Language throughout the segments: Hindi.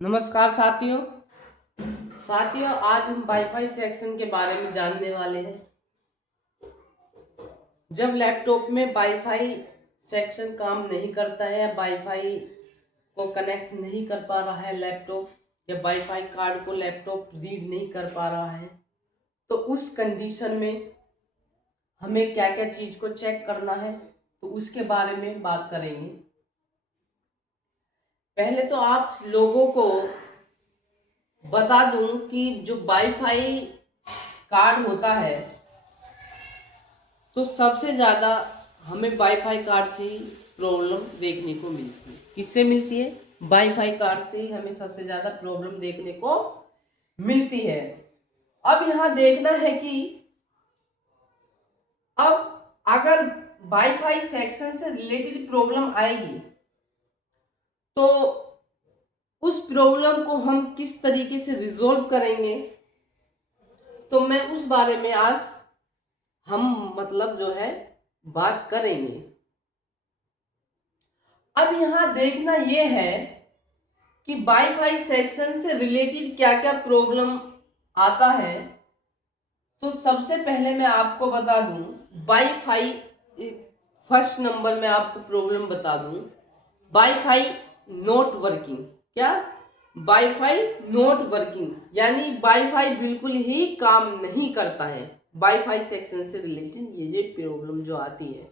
नमस्कार साथियों। आज हम वाईफाई सेक्शन के बारे में जानने वाले हैं। जब लैपटॉप में वाईफाई सेक्शन काम नहीं करता है या वाईफाई को कनेक्ट नहीं कर पा रहा है लैपटॉप, या वाईफाई कार्ड को लैपटॉप रीड नहीं कर पा रहा है, तो उस कंडीशन में हमें क्या क्या चीज़ को चेक करना है, तो उसके बारे में बात करेंगे। पहले तो आप लोगों को बता दूं कि जो वाईफाई कार्ड होता है, तो सबसे ज़्यादा हमें वाईफाई कार्ड से ही प्रॉब्लम देखने को मिलती है। किससे मिलती है? वाईफाई कार्ड से ही हमें सबसे ज़्यादा प्रॉब्लम देखने को मिलती है। अब यहाँ देखना है कि अब अगर वाईफाई सेक्शन से रिलेटेड प्रॉब्लम आएगी, तो उस प्रॉब्लम को हम किस तरीके से रिजॉल्व करेंगे, तो मैं उस बारे में आज हम जो है बात करेंगे। अब यहाँ देखना यह है कि वाईफाई सेक्शन से रिलेटेड क्या क्या प्रॉब्लम आता है। तो सबसे पहले मैं आपको बता दूं, वाईफाई फर्स्ट नंबर में आपको प्रॉब्लम बता दूं, वाईफाई नॉट वर्किंग। क्या? वाईफाई नॉट वर्किंग, यानी वाईफाई बिल्कुल ही काम नहीं करता है। वाईफाई सेक्शन से रिलेटेड ये प्रॉब्लम जो आती है,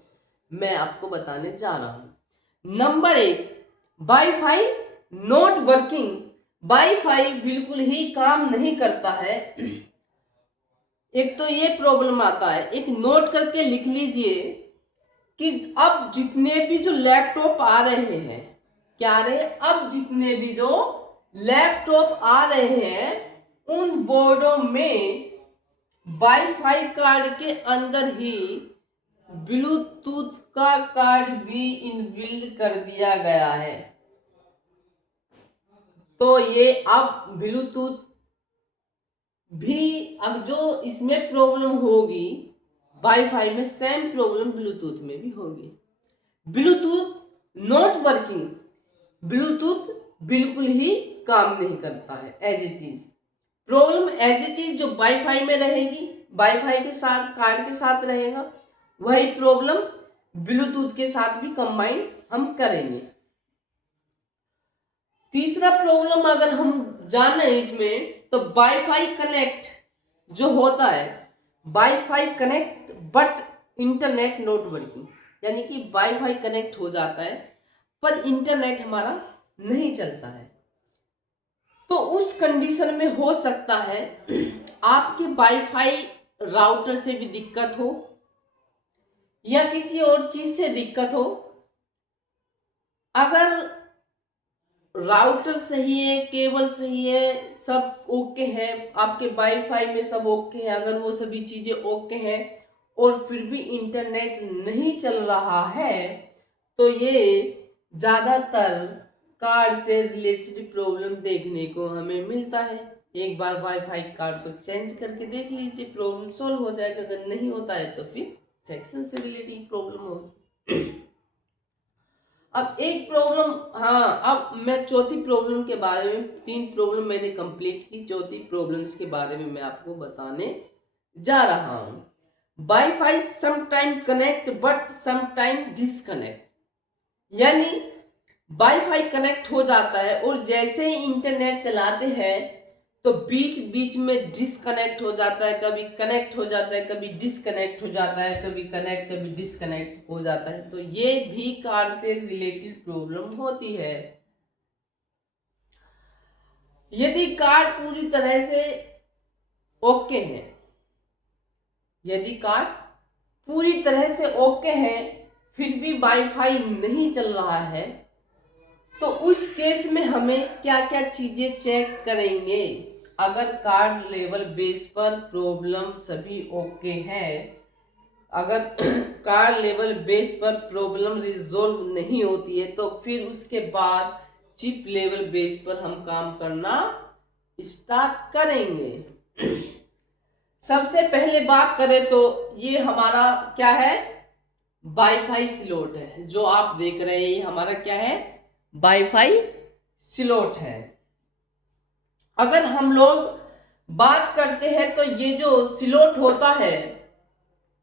मैं आपको बताने जा रहा हूं। Number 1, wifi not working. Wifi बिल्कुल ही काम नहीं करता है। एक तो ये प्रॉब्लम आता है, एक नोट करके लिख लीजिए कि अब जितने भी जो लैपटॉप आ रहे हैं, क्या आ रहे हैं? अब जितने भी जो लैपटॉप आ रहे हैं, उन बोर्डों में वाईफाई कार्ड के अंदर ही ब्लूटूथ का कार्ड भी इनबिल्ड कर दिया गया है। तो ये अब ब्लूटूथ भी, अब जो इसमें प्रॉब्लम होगी वाईफाई में, सेम प्रॉब्लम ब्लूटूथ में भी होगी। ब्लूटूथ नॉट वर्किंग, ब्लूटूथ बिल्कुल ही काम नहीं करता है। As it is problem, as it is जो वाईफाई में रहेगी, वाईफाई के साथ कार्ड के साथ रहेगा, वही प्रॉब्लम ब्लूटूथ के साथ भी कंबाइन हम करेंगे। तीसरा प्रॉब्लम अगर हम जाने इसमें, तो वाईफाई कनेक्ट जो होता है, wifi connect but internet not working, यानी कि वाईफाई कनेक्ट हो जाता है पर इंटरनेट हमारा नहीं चलता है। तो उस कंडीशन में हो सकता है आपके वाईफाई राउटर से भी दिक्कत हो या किसी और चीज से दिक्कत हो। अगर राउटर सही है, केबल सही है, सब ओके है, आपके वाईफाई में सब ओके है, अगर वो सभी चीजें ओके हैं और फिर भी इंटरनेट नहीं चल रहा है, तो ये ज्यादातर कार्ड से रिलेटेड प्रॉब्लम देखने को हमें मिलता है। एक बार वाईफाई कार्ड को चेंज करके देख लीजिए, प्रॉब्लम सॉल्व हो जाएगा। अगर नहीं होता है तो फिर सेक्शन से रिलेटेड प्रॉब्लम होगी। अब एक प्रॉब्लम, हाँ, अब मैं चौथी प्रॉब्लम के बारे में, 3 प्रॉब्लम मैंने कंप्लीट की, चौथी प्रॉब्लम्स के बारे में मैं आपको बताने जा रहा हूं। Wifi sometime connect but sometime disconnect, यानी वाईफाई कनेक्ट हो जाता है और जैसे ही इंटरनेट चलाते हैं तो बीच बीच में डिसकनेक्ट हो जाता है, कभी कनेक्ट हो जाता है, कभी डिसकनेक्ट हो जाता है, कभी कनेक्ट कभी डिसकनेक्ट हो जाता है। तो ये भी कार्ड से रिलेटेड प्रॉब्लम होती है। यदि कार्ड पूरी तरह से ओके है, यदि कार्ड पूरी तरह से ओके है फिर भी वाईफाई नहीं चल रहा है, तो उस केस में हमें क्या क्या चीजें चेक करेंगे। अगर कार्ड लेवल बेस पर प्रॉब्लम सभी ओके है, अगर कार्ड लेवल बेस पर प्रॉब्लम रिजॉल्व नहीं होती है, तो फिर उसके बाद चिप लेवल बेस पर हम काम करना स्टार्ट करेंगे। सबसे पहले बात करें तो ये हमारा क्या है? वाईफाई स्लॉट है। जो आप देख रहे हैं ये हमारा क्या है? वाईफाई स्लॉट है। अगर हम लोग बात करते हैं तो ये जो स्लॉट होता है,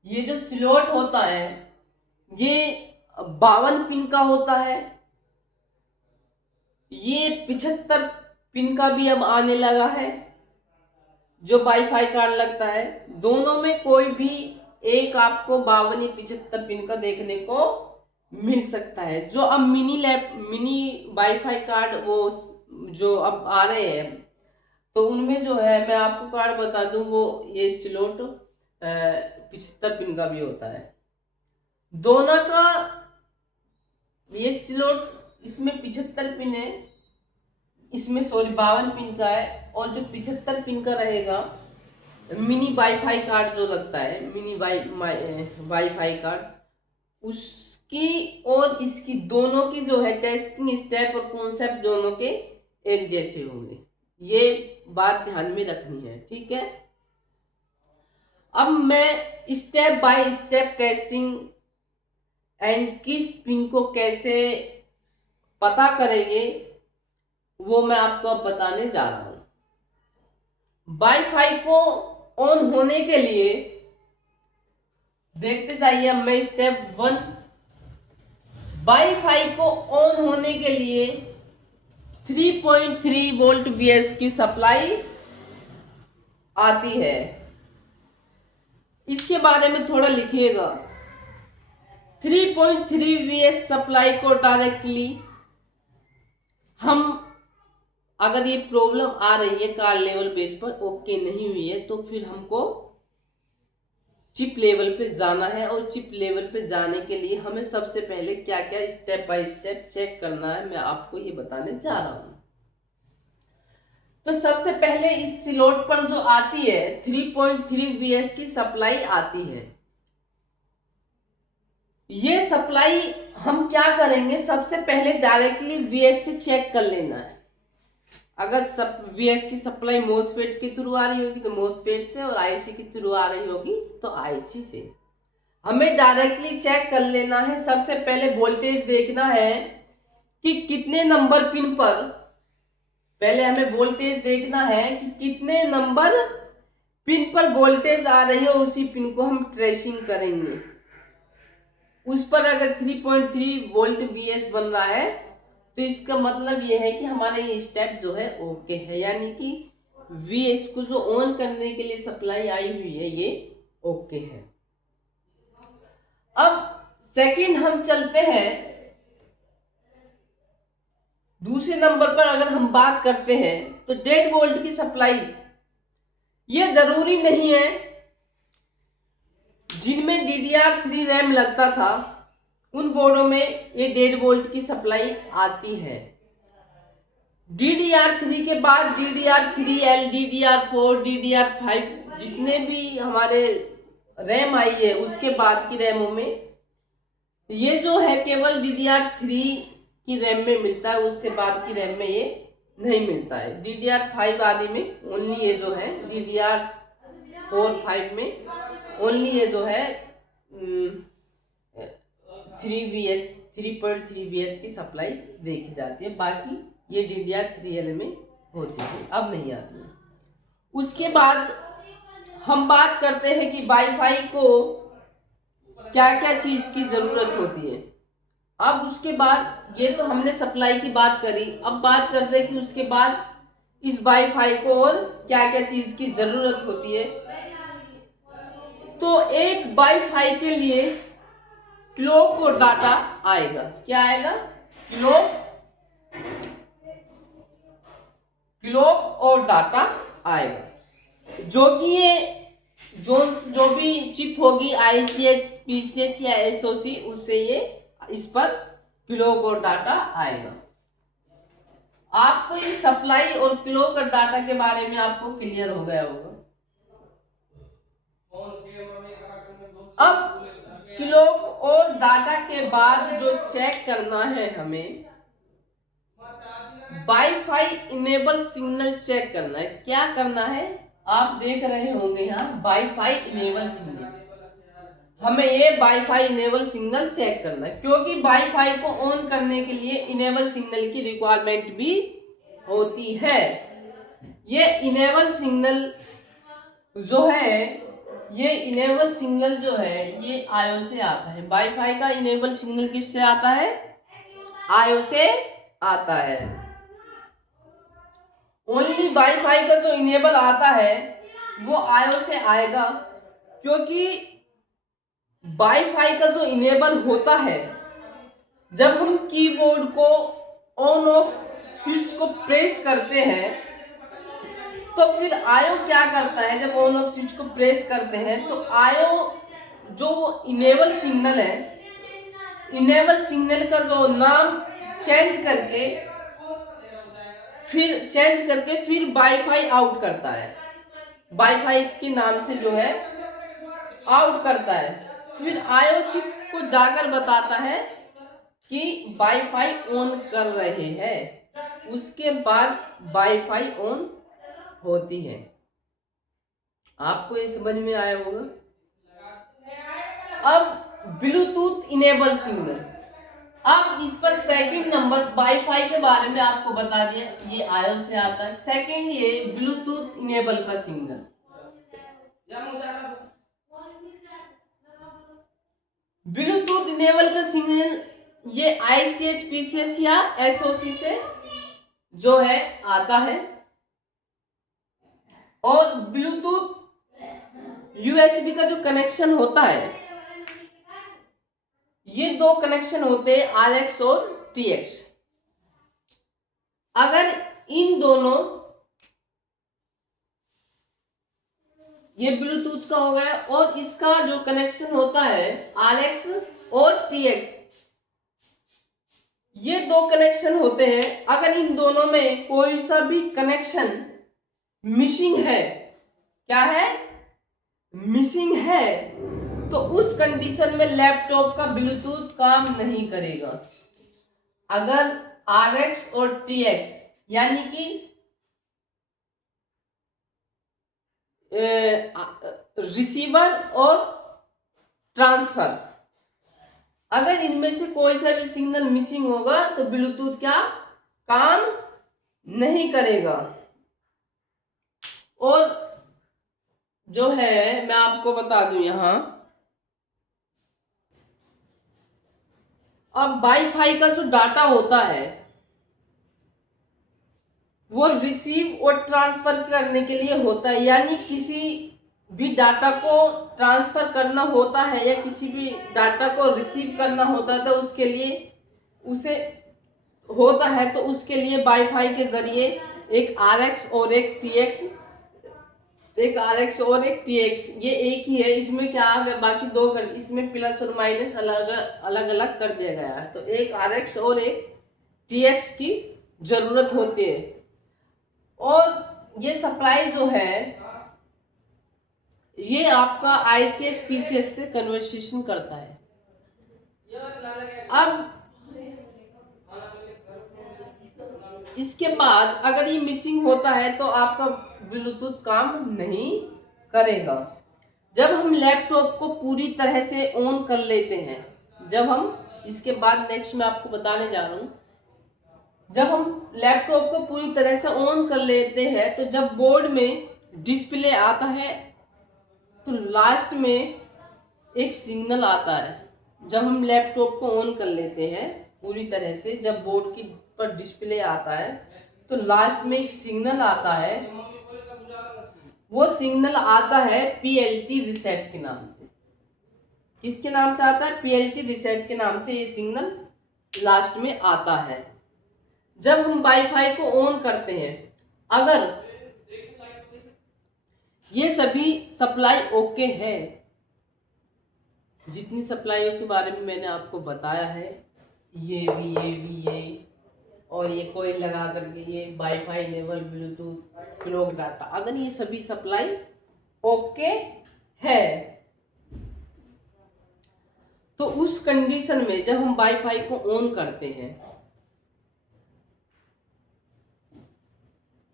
ये जो स्लॉट होता है ये 52 पिन का होता है। ये 75 पिन का भी अब आने लगा है जो वाईफाई कार्ड लगता है। दोनों में कोई भी एक आपको 52 या 75 पिन का देखने को मिल सकता है। जो अब मिनी वाईफाई कार्ड वो जो अब आ रहे हैं तो उनमें जो है मैं आपको कार्ड बता दूं, वो ये स्लॉट 75 पिन का भी होता है। दोनों का ये स्लॉट इसमें 75 पिन है, इसमें सॉरी 52 पिन का है। और जो 75 पिन का रहेगा मिनी वाईफाई कार्ड जो लगता है, मिनी वाईफाई कार्ड, उसकी और इसकी दोनों की जो है टेस्टिंग स्टेप और कॉन्सेप्ट दोनों के एक जैसे होंगे। ये बात ध्यान में रखनी है, ठीक है। अब मैं step by step testing and किस पिन को कैसे पता करेंगे वो मैं आपको अब बताने जा रहा हूं। वाईफाई को ऑन होने के लिए देखते जाइए। अब मैं स्टेप 1, वाईफाई को ऑन होने के लिए 3.3 वोल्ट वीएस की सप्लाई आती है। इसके बारे में थोड़ा लिखिएगा। 3.3 वीएस सप्लाई को डायरेक्टली हम, अगर ये प्रॉब्लम आ रही है कार्ड लेवल बेस पर ओके नहीं हुई है तो फिर हमको चिप लेवल पे जाना है। और चिप लेवल पे जाने के लिए हमें सबसे पहले क्या क्या स्टेप बाय स्टेप चेक करना है मैं आपको ये बताने जा रहा हूं। तो सबसे पहले इस स्लॉट पर जो आती है 3.3 वीएस की सप्लाई आती है। ये सप्लाई हम क्या करेंगे, सबसे पहले डायरेक्टली वीएस से चेक कर लेना है। अगर सब वीएस की सप्लाई मोसफेट के थ्रू आ रही होगी तो मोसफेट से, और आईसी के थ्रू आ रही होगी तो आईसी से हमें डायरेक्टली चेक कर लेना है। सबसे पहले वोल्टेज देखना है कि कितने नंबर पिन पर, पहले हमें वोल्टेज देखना है कि कितने नंबर पिन पर वोल्टेज आ रही है, उसी पिन को हम ट्रेसिंग करेंगे। उस पर अगर 3.3 वोल्ट वीएस बन रहा है तो इसका मतलब यह है कि हमारा ये स्टेप जो है ओके है, यानी कि वीएस को जो ऑन करने के लिए सप्लाई आई हुई है ये ओके है। अब सेकंड हम चलते हैं दूसरे नंबर पर। अगर हम बात करते हैं तो 1.5 वोल्ट की सप्लाई, ये जरूरी नहीं है। जिनमें DDR3 रैम लगता था उन बोर्डों में ये 1.5 वोल्ट की सप्लाई आती है। DDR3 के बाद DDR3L, DDR4, DDR5 जितने भी हमारे रैम आई है उसके बाद की रैमों में ये जो है केवल DDR3 की रैम में मिलता है, उससे बाद की रैम में ये नहीं मिलता है। DDR5 आदि में ओनली ये जो है, DDR4, 5 में ओनली ये जो है 3.3 वीएस की सप्लाई देखी जाती है। बाकी ये DDR3L में होती है, अब नहीं आती है। उसके बाद हम बात करते हैं कि वाईफाई को क्या क्या चीज की जरूरत होती है। अब उसके बाद ये तो हमने सप्लाई की बात करी, अब बात करते हैं कि उसके बाद इस वाईफाई को और क्या क्या चीज की जरूरत होती है। तो एक वाईफाई के लिए क्लॉक और डाटा आएगा। क्या आएगा? क्लॉक और डाटा आएगा, जो कि ये जो भी चिप होगी ICH, PCH या SOC, उससे ये इस पर क्लॉक और डाटा आएगा। आपको ये सप्लाई और क्लॉक और डाटा के बारे में आपको क्लियर हो गया होगा। अब क्लॉक और डाटा के बाद जो चेक करना है हमें, वाईफाई इनेबल सिग्नल चेक करना है। क्या करना है? आप देख रहे होंगे यहाँ वाईफाई इनेबल सिग्नल। हमें ये वाईफाई इनेबल सिग्नल चेक करना है, क्योंकि वाईफाई को ऑन करने के लिए इनेबल सिग्नल की रिक्वायरमेंट भी होती है। ये इनेबल सिग्नल जो है, ये इनेबल सिग्नल जो है ये आयो से आता है। वाईफाई का इनेबल सिग्नल किससे आता है? आयो से आता है। ओनली वाईफाई का जो इनेबल आता है वो आयो से आएगा, क्योंकि वाईफाई का जो इनेबल होता है, जब हम कीबोर्ड को ऑन ऑफ स्विच को प्रेस करते हैं तो फिर आयो क्या करता है? जब ऑन ऑफ स्विच को प्रेस करते हैं तो आयो जो इनेबल सिग्नल है, इनेबल सिग्नल का जो नाम चेंज करके फिर वाईफाई आउट करता है। वाईफाई के नाम से जो है आउट करता है। फिर आयो चिप को जाकर बताता है कि वाईफाई ऑन कर रहे हैं। उसके बाद वाईफाई ऑन होती है। आपको ये समझ में आया होगा। अब ब्लूटूथ इनेबल सिग्नल, अब इस पर सेकंड नंबर वाईफाई के बारे में आपको बता दिया, ये आयो से आता है। सेकंड ये ब्लूटूथ इनेबल का सिग्नल। ब्लूटूथ इनेबल का सिग्नल ये ICH PCS या SOC से जो है आता है, और ब्लूटूथ USB का जो कनेक्शन होता है, ये दो कनेक्शन होते हैं RX और TX। अगर इन दोनों, ये ब्लूटूथ का हो गया और इसका जो कनेक्शन होता है RX और TX, ये दो कनेक्शन होते हैं। अगर इन दोनों में कोई सा भी कनेक्शन मिसिंग है, क्या है? मिसिंग है, तो उस कंडीशन में लैपटॉप का ब्लूटूथ काम नहीं करेगा। अगर RX और TX यानी कि रिसीवर और ट्रांसफर, अगर इनमें से कोई सा भी सिग्नल मिसिंग होगा तो ब्लूटूथ क्या काम नहीं करेगा। और जो है मैं आपको बता दूं यहां, अब वाईफाई का जो डाटा होता है वो रिसीव और ट्रांसफर करने के लिए होता है। यानी किसी भी डाटा को ट्रांसफर करना होता है या किसी भी डाटा को रिसीव करना होता है तो उसके लिए उसे होता है, तो उसके लिए वाईफाई के जरिए एक RX और एक TX, एक RX और एक TX, ये एक ही है। इसमें क्या है, बाकी दो कर, इसमें प्लस और माइनस अलग अलग कर दिया गया है। तो एक RX और एक TX की जरूरत होती है। और ये सप्लाई जो है ये आपका ICH PCS से कन्वर्सेशन करता है। अब इसके बाद अगर ये मिसिंग होता है तो आपका ब्लूटूथ काम नहीं करेगा। जब हम लैपटॉप को पूरी तरह से ऑन कर लेते हैं, जब हम, इसके बाद नेक्स्ट मैं आपको बताने जा रहा हूं, जब हम लैपटॉप को पूरी तरह से ऑन कर लेते हैं तो जब बोर्ड में डिस्प्ले आता है तो लास्ट में एक सिग्नल आता है। जब हम लैपटॉप को ऑन कर लेते हैं पूरी तरह से, जब बोर्ड की पर डिस्प्ले आता है तो लास्ट में एक सिग्नल आता है। वो सिग्नल आता है PLT रीसेट के नाम से। किसके नाम से आता है? PLT रीसेट के नाम से ये सिग्नल लास्ट में आता है। जब हम वाईफाई को ऑन करते हैं, अगर ये सभी सप्लाई ओके है, जितनी सप्लाईयों के बारे में मैंने आपको बताया है, ये और ये कोई लगा करके ये wifi enable Bluetooth clock data, अगर ये सभी सप्लाई ओके है तो उस कंडीशन में जब हम वाईफाई को ऑन करते हैं,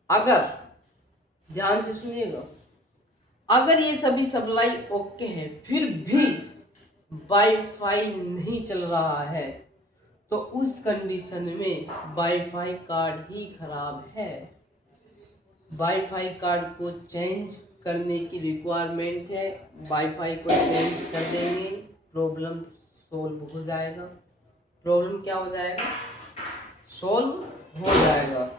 अगर ध्यान से सुनिएगा, अगर ये सभी सप्लाई ओके है फिर भी वाईफाई नहीं चल रहा है तो उस कंडीशन में वाईफाई कार्ड ही खराब है। वाईफाई कार्ड को चेंज करने की रिक्वायरमेंट है, वाईफाई को चेंज कर देंगे, प्रॉब्लम सोल्व हो जाएगा। प्रॉब्लम क्या हो जाएगा? सोल्व हो जाएगा।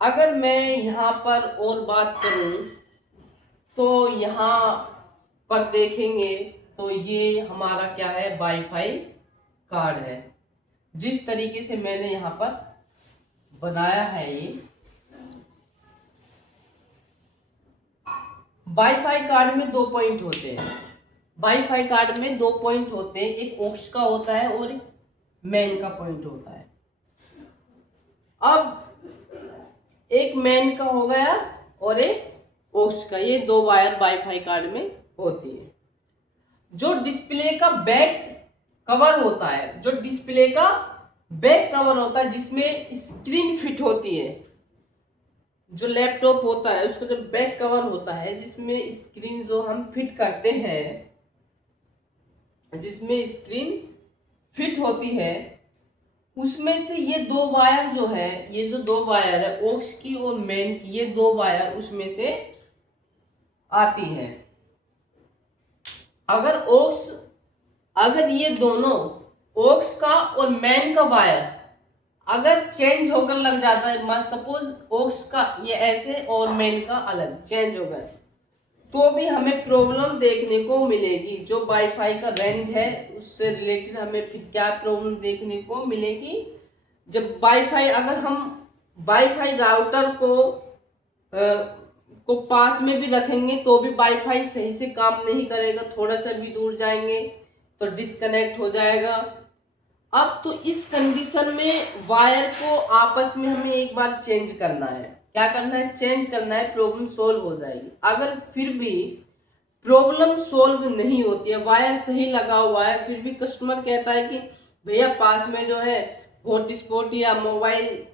अगर मैं यहाँ पर और बात करूँ तो यहाँ पर देखेंगे तो ये हमारा क्या है? वाईफाई कार्ड है। जिस तरीके से मैंने यहाँ पर बनाया है, ये वाईफाई कार्ड में 2 पॉइंट होते हैं। वाईफाई कार्ड में 2 पॉइंट होते हैं, एक ऑक्स का होता है और एक मेन का पॉइंट होता है। अब एक मेन का हो गया और एक ऑक्स का, ये 2 वायर वाईफाई कार्ड में होती है। जो डिस्प्ले का बैक कवर होता है, जो डिस्प्ले का बैक कवर होता है जिसमें स्क्रीन फिट होती है, जो लैपटॉप होता है उसका जो बैक कवर होता है जिसमें स्क्रीन जो हम फिट करते हैं, जिसमें स्क्रीन फिट होती है, उसमें से ये 2 वायर जो है, ये जो 2 वायर है ऑक्स की और मेन की, ये 2 वायर उसमें से आती है। अगर ये दोनों ऑक्स का और मेन का वायर अगर चेंज होकर लग जाता है, मान सपोज ऑक्स का ये ऐसे और मेन का अलग चेंज हो गए, तो भी हमें प्रॉब्लम देखने को मिलेगी। जो वाईफाई का रेंज है उससे रिलेटेड हमें फिर क्या प्रॉब्लम देखने को मिलेगी? जब वाईफाई, अगर हम वाईफाई राउटर को पास में भी रखेंगे तो भी वाईफाई सही से काम नहीं करेगा, थोड़ा सा भी दूर जाएंगे तो डिस्कनेक्ट हो जाएगा। अब तो इस कंडीशन में वायर को आपस में हमें एक बार चेंज करना है। क्या करना है? चेंज करना है, प्रॉब्लम सोल्व हो जाएगी। अगर फिर भी प्रॉब्लम सोल्व नहीं होती है, वायर सही लगा हुआ है, फिर भी कस्टमर कहता है कि भैया पास में जो है हॉटस्पॉट या मोबाइल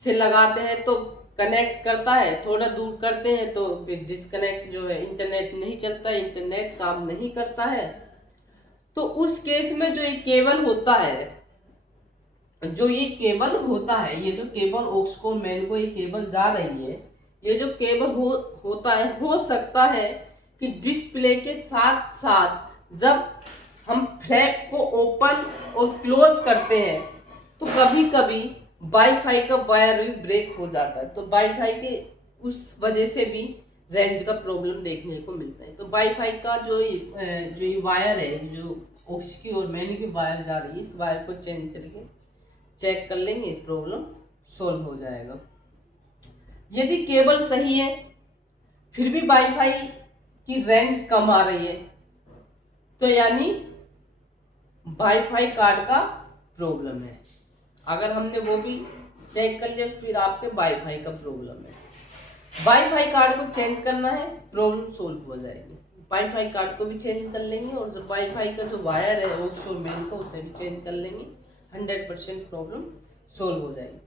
से लगाते हैं तो कनेक्ट करता है, थोड़ा दूर करते हैं तो फिर डिस्कनेक्ट जो है, इंटरनेट नहीं चलता है, इंटरनेट काम नहीं करता है, तो उस केस में जो ये केबल होता है, ये जो केबल ऑक्स को मेन को ये केबल जा रही है, ये जो केबल होता है, हो सकता है कि डिस्प्ले के साथ साथ जब हम फ्लैप को ओपन और क्लोज करते हैं तो कभी कभी वाईफाई का वायर भी ब्रेक हो जाता है, तो वाईफाई के उस वजह से भी रेंज का प्रॉब्लम देखने को मिलता है। तो वाईफाई का जो ये वायर है, जो ऑक्स की और मेन की वायर जा रही है, इस वायर को चेंज करके चेक कर लेंगे, प्रॉब्लम सोल्व हो जाएगा। यदि केबल सही है फिर भी वाईफाई की रेंज कम आ रही है तो यानी वाईफाई कार्ड का प्रॉब्लम है। अगर हमने वो भी चेक कर लिया फिर आपके वाईफाई का प्रॉब्लम है। वाईफाई कार्ड को चेंज करना है, प्रॉब्लम सोल्व हो जाएगी। वाईफाई कार्ड को भी चेंज कर लेंगे और जो वाईफाई का जो वायर है ऑक्स और मेन का उसे भी चेंज कर लेंगे, 100% प्रॉब्लम सोल्व हो जाएगी।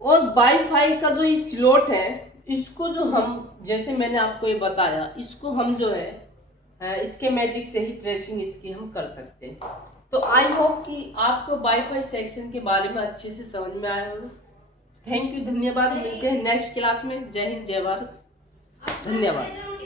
और वाईफाई का जो ये स्लॉट है, इसको जो हम, जैसे मैंने आपको ये बताया, इसको हम जो है स्कीमेटिक से ही ट्रेसिंग इसकी हम कर सकते हैं। तो आई होप कि आपको वाईफाई सेक्शन के बारे में अच्छे से समझ में आया होगा। थैंक यू, धन्यवाद। मिलते हैं नेक्स्ट क्लास में। जय हिंद, जय भारत, धन्यवाद।